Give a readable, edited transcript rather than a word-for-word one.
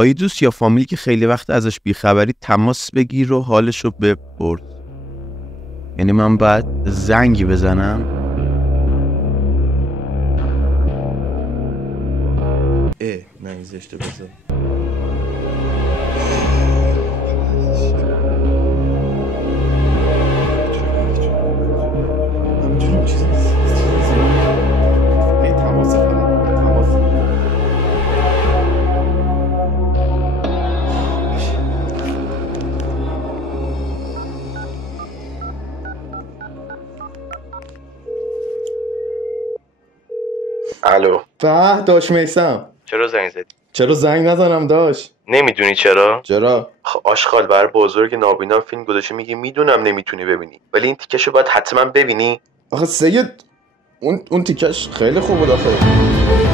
با یه دوست یا فامیلی که خیلی وقت ازش بیخبری تماس بگیر و حالشو بپرس. یعنی من باید زنگی بزنم؟ نه این زشته بزن. الو. داش میسم. چرا زنگ زدی؟ چرا زنگ نزنم داش؟ نمیدونی چرا؟ چرا؟ آشغال بر بزرگ نابینا فیلم گذاشته میگه میدونم نمیتونی ببینی ولی این تیکشو باید حتما ببینی. آخه سید اون تیکش خیلی خوب بود آخه.